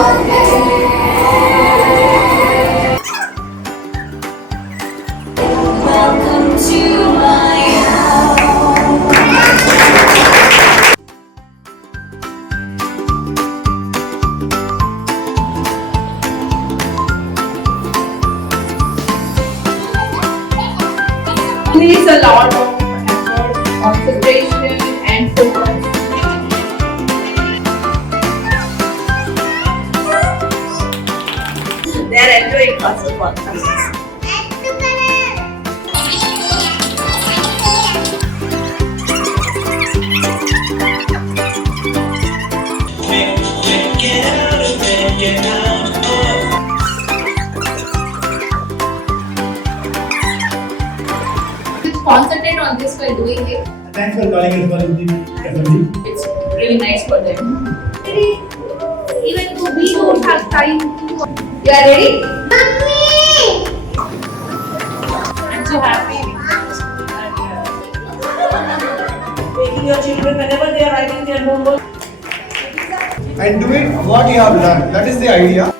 Welcome to my house. Needs a lot of effort, concentration, and focus. They are enjoying lots of podcasts. Concentrate on this while doing it. Thanks for calling us for the assembly. It's really nice for them. Even though we don't have time. You are ready? I'm so happy taking your children whenever they are writing their homework. And do it what you have learned. That is the idea.